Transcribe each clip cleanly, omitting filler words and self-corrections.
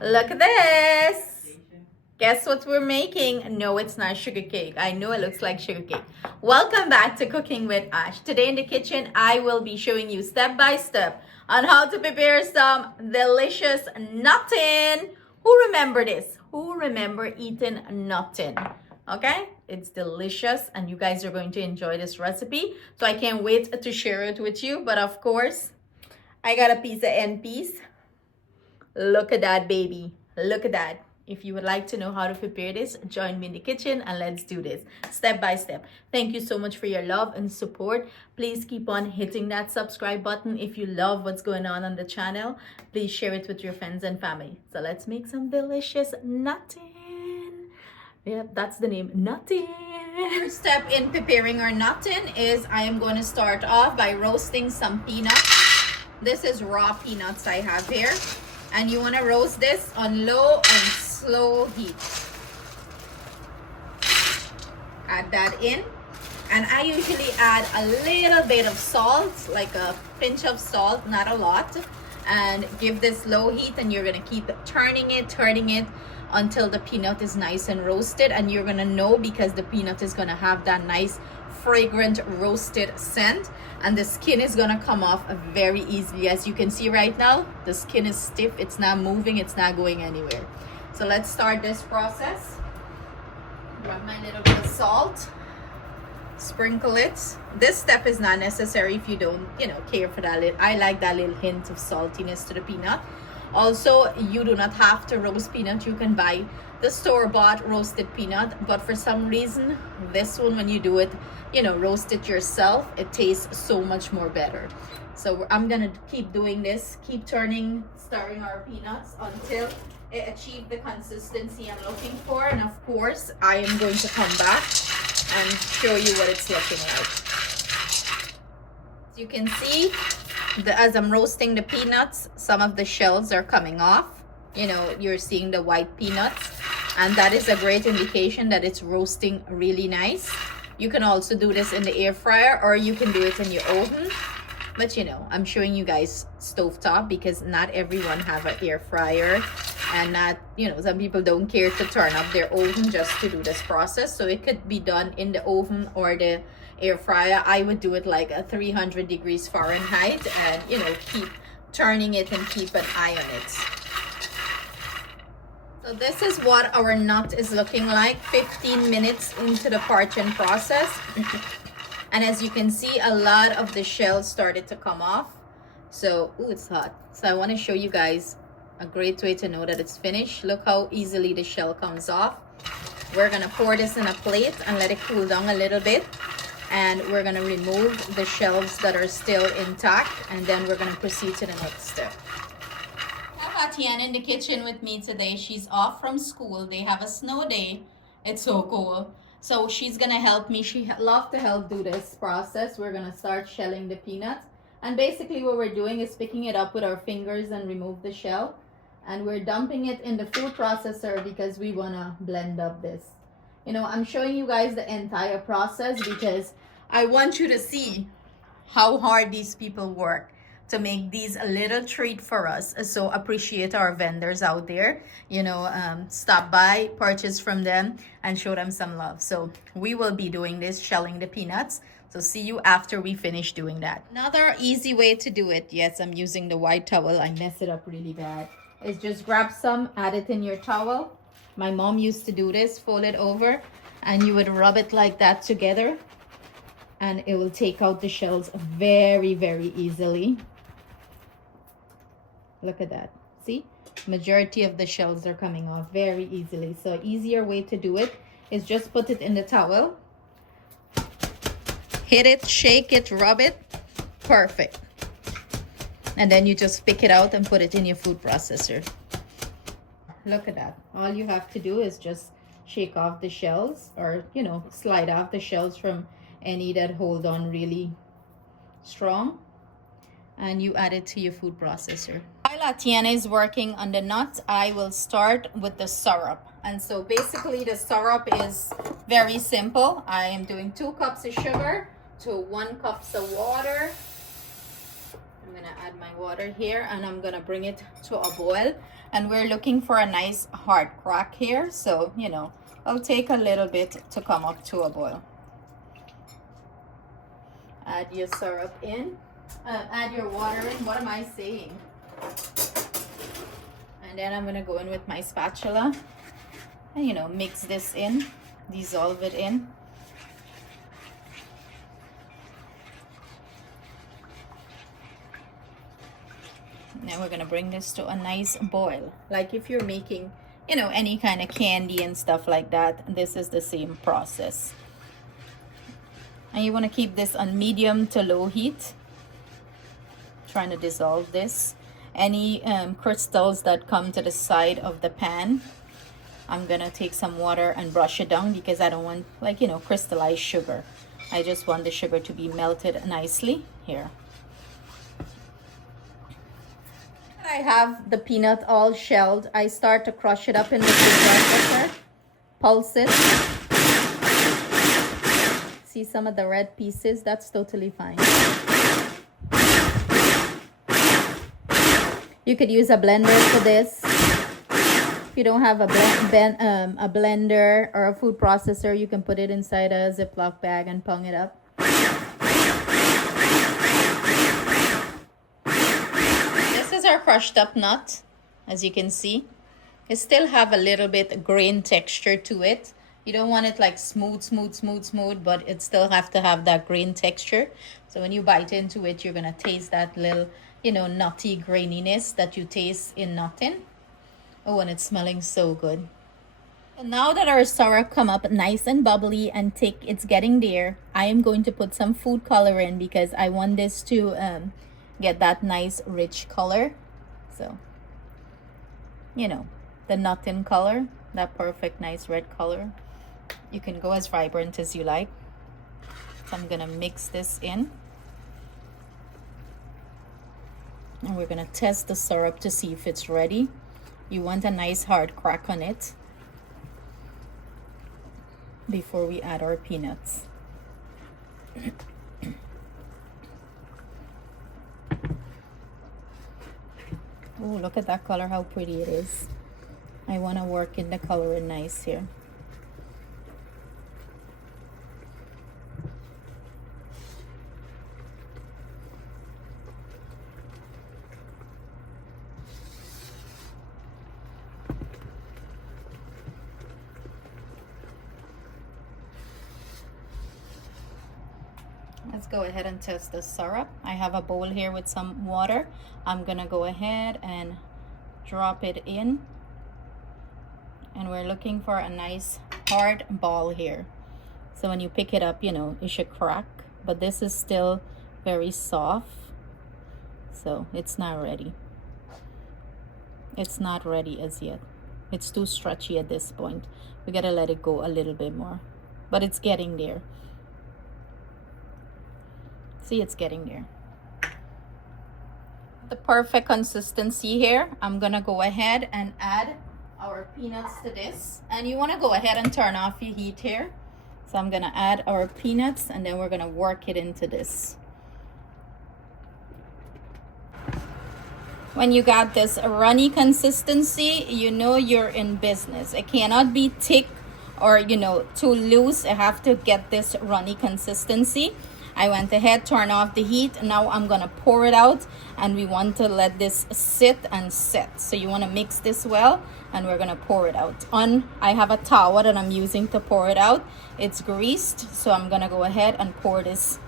Look at this. Guess what we're making? No, it's not sugar cake. I know it looks like sugar cake. Welcome back to Cooking with Ash. Today in the kitchen, I will be showing you step by step on how to prepare some delicious nuttin. Who remember this? Who remember eating nuttin? Okay, it's delicious and you guys are going to enjoy this recipe. So I can't wait to share it with you. But of course, I got a piece of end piece. Look at that, baby. Look at that. If you would like to know how to prepare this, join me in the kitchen and let's do this step by step. Thank you so much for your love and support. Please keep on hitting that subscribe button. If you love what's going on the channel, please share it with your friends and family. So let's make some delicious nuttin. Yep, that's the name, nuttin. First step in preparing our nuttin is I am going to start off by roasting some peanuts. This is raw peanuts I have here. And you want to roast this on low and slow heat. Add that in. And I usually add a little bit of salt, like a pinch of salt, not a lot. And give this low heat and you're going to keep turning it until the peanut is nice and roasted. And you're going to know because the peanut is going to have that nice fragrant roasted scent, and the skin is gonna come off very easily. As you can see right now, the skin is stiff, it's not moving, it's not going anywhere. So let's start this process. Grab my little bit of salt, sprinkle it. This step is not necessary if you don't care for that. I like that little hint of saltiness to the peanut. Also, you do not have to roast peanut. You can buy the store-bought roasted peanut, but for some reason this one, when you do it, roast it yourself, it tastes so much more better. So I'm gonna keep doing this, keep stirring our peanuts until it achieves the consistency I'm looking for. And of course I am going to come back and show you what it's looking like. As you can see, as I'm roasting the peanuts, some of the shells are coming off. You're seeing the white peanuts, and that is a great indication that it's roasting really nice. You can also do this in the air fryer or you can do it in your oven. But I'm showing you guys stovetop because not everyone have an air fryer, and not, some people don't care to turn up their oven just to do this process. So it could be done in the oven or the air fryer. I would do it like a 300 degrees Fahrenheit and, keep turning it and keep an eye on it. So this is what our nut is looking like 15 minutes into the parching process. And as you can see, a lot of the shells started to come off. So, ooh, it's hot. So I want to show you guys a great way to know that it's finished. Look how easily the shell comes off. We're going to pour this in a plate and let it cool down a little bit. And we're going to remove the shells that are still intact. And then we're going to proceed to the next step. I have Atiana in the kitchen with me today. She's off from school. They have a snow day. It's so cool. So she's going to help me. She loves to help do this process. We're going to start shelling the peanuts. And basically what we're doing is picking it up with our fingers and remove the shell. And we're dumping it in the food processor because we want to blend up this. I'm showing you guys the entire process because I want you to see how hard these people work to make these a little treat for us. So appreciate our vendors out there, stop by, purchase from them, and show them some love. So we will be doing this, shelling the peanuts. So see you after we finish doing that. Another easy way to do it, yes, I'm using the white towel. I mess it up really bad. Is just grab some, add it in your towel. My mom used to do this, fold it over, and you would rub it like that together, and it will take out the shells very, very easily. Look at that. See? Majority of the shells are coming off very easily. So easier way to do it is just put it in the towel. Hit it, shake it, rub it. Perfect. And then you just pick it out and put it in your food processor. Look at that. All you have to do is just shake off the shells, or, slide off the shells from any that hold on really strong. And you add it to your food processor. While Atiana is working on the nuts, I will start with the syrup. And so basically the syrup is very simple. I am doing 2 cups of sugar to 1 cup of water. I'm gonna add my water here and I'm gonna bring it to a boil, and we're looking for a nice hard crack here, so you know it'll take a little bit to come up to a boil. Add your syrup in, add your water in, what am I saying? And then I'm gonna go in with my spatula and you know mix this in, dissolve it in. Now we're gonna bring this to a nice boil. Like if you're making, you know, any kind of candy and stuff like that, this is the same process. And you want to keep this on medium to low heat. Trying to dissolve this. Any crystals that come to the side of the pan, I'm gonna take some water and brush it down because I don't want, like, you know, crystallized sugar. I just want the sugar to be melted nicely here. I have the peanut all shelled. I start to crush it up in the food processor. Pulse it. See some of the red pieces? That's totally fine. You could use a blender for this. If you don't have a blender or a food processor, you can put it inside a Ziploc bag and pong it up. Our crushed up nut, as you can see, it still have a little bit grain texture to it. You don't want it like smooth, but it still have to have that grain texture. So when you bite into it, you're gonna taste that little, you know, nutty graininess that you taste in nutting. Oh, and it's smelling so good. So now that our syrup come up nice and bubbly and thick, it's getting there, I am going to put some food color in because I want this to get that nice rich color. So, you know, the nuttin color, that perfect nice red color. You can go as vibrant as you like. So I'm gonna mix this in, and we're gonna test the syrup to see if it's ready. You want a nice hard crack on it before we add our peanuts. Oh, look at that color, how pretty it is. I want to work in the color nice here. Let's go ahead and test the syrup. I have a bowl here with some water. I'm gonna go ahead and drop it in, and we're looking for a nice hard ball here. So when you pick it up, you know, it should crack, but this is still very soft, so it's not ready. It's not ready as yet. It's too stretchy at this point. We gotta let it go a little bit more, but it's getting there. See, it's getting there. The perfect consistency here. I'm gonna go ahead and add our peanuts to this, and you want to go ahead and turn off your heat here. So I'm gonna add our peanuts, and then we're gonna work it into this. When you got this runny consistency, you know you're in business. It cannot be thick or, you know, too loose. I have to get this runny consistency. I went ahead, turn off the heat. Now I'm gonna pour it out, and we want to let this sit and set. So you want to mix this well, and we're gonna pour it out. I have a towel that I'm using to pour it out. It's greased, so I'm gonna go ahead and pour this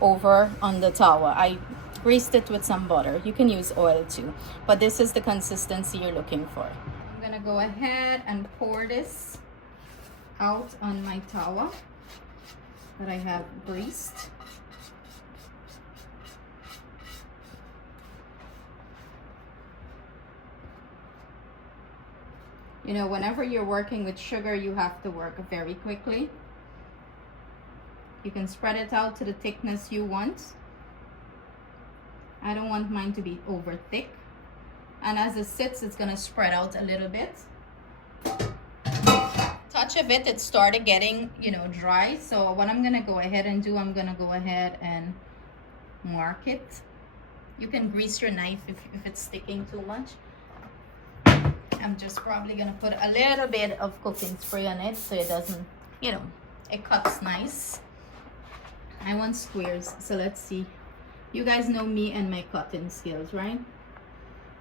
over on the towel. I greased it with some butter. You can use oil too, but this is the consistency you're looking for. I'm gonna go ahead and pour this out on my towel that I have greased. You know, whenever you're working with sugar, you have to work very quickly. You can spread it out to the thickness you want. I don't want mine to be over thick. And as it sits, it's gonna spread out a little bit. Touch of it, it started getting, you know, dry. So what I'm gonna go ahead and do, I'm gonna go ahead and mark it. You can grease your knife if it's sticking too much. I'm just probably gonna put a little bit of cooking spray on it so it doesn't, you know, it cuts nice. I want squares, so let's see. You guys know me and my cutting skills, right?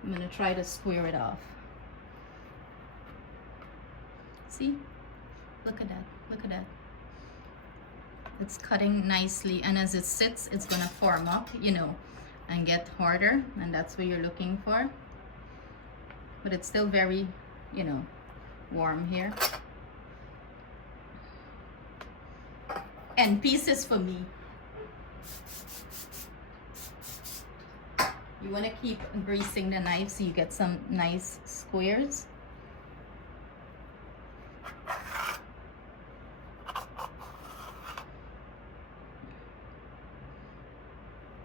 I'm gonna try to square it off. See? Look at that, look at that. It's cutting nicely, and as it sits, it's gonna form up, you know, and get harder, and that's what you're looking for. But it's still very, you know, warm here. And pieces for me. You want to keep greasing the knife so you get some nice squares.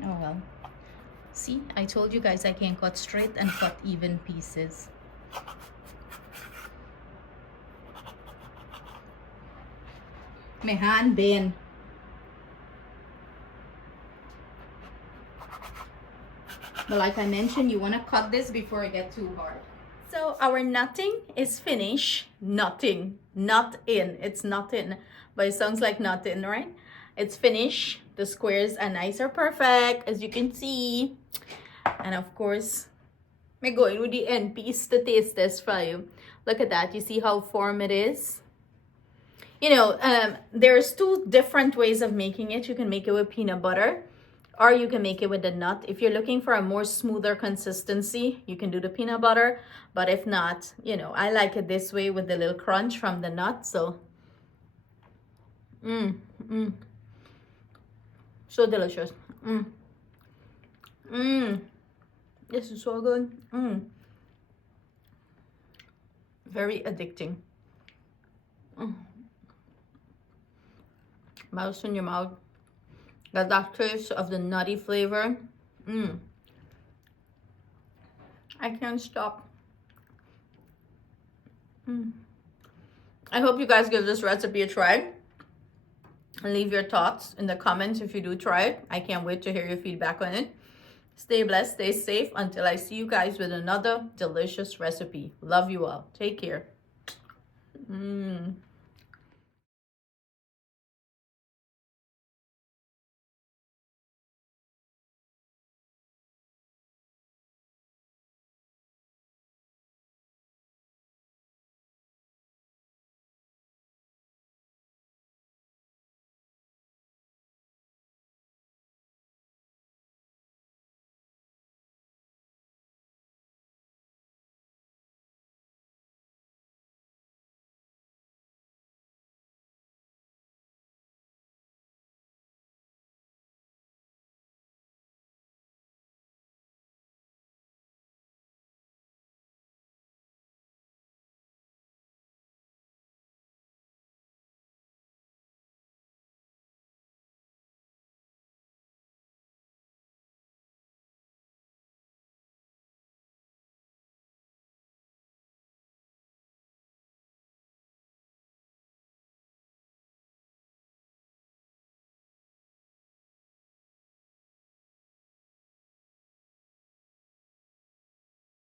Oh well. See, I told you guys I can cut straight and cut even pieces. My hand been. But like I mentioned, you want to cut this before it gets too hard. So our nutting is finished. Nutting, not in. It's not in, but it sounds like not in, right? It's finished. The squares are nice or perfect, as you can see. And of course, I'm going with the end piece to taste this for you. Look at that. You see how firm it is? You know, there's two different ways of making it. You can make it with peanut butter, or you can make it with the nut. If you're looking for a more smoother consistency, you can do the peanut butter. But if not, you know, I like it this way with the little crunch from the nut. So, so delicious. This is so good. Very addicting. Melts in your mouth. Got that taste of the nutty flavor. I can't stop. I hope you guys give this recipe a try. And leave your thoughts in the comments if you do try it. I can't wait to hear your feedback on it. Stay blessed, stay safe until I see you guys with another delicious recipe. Love you all. Take care.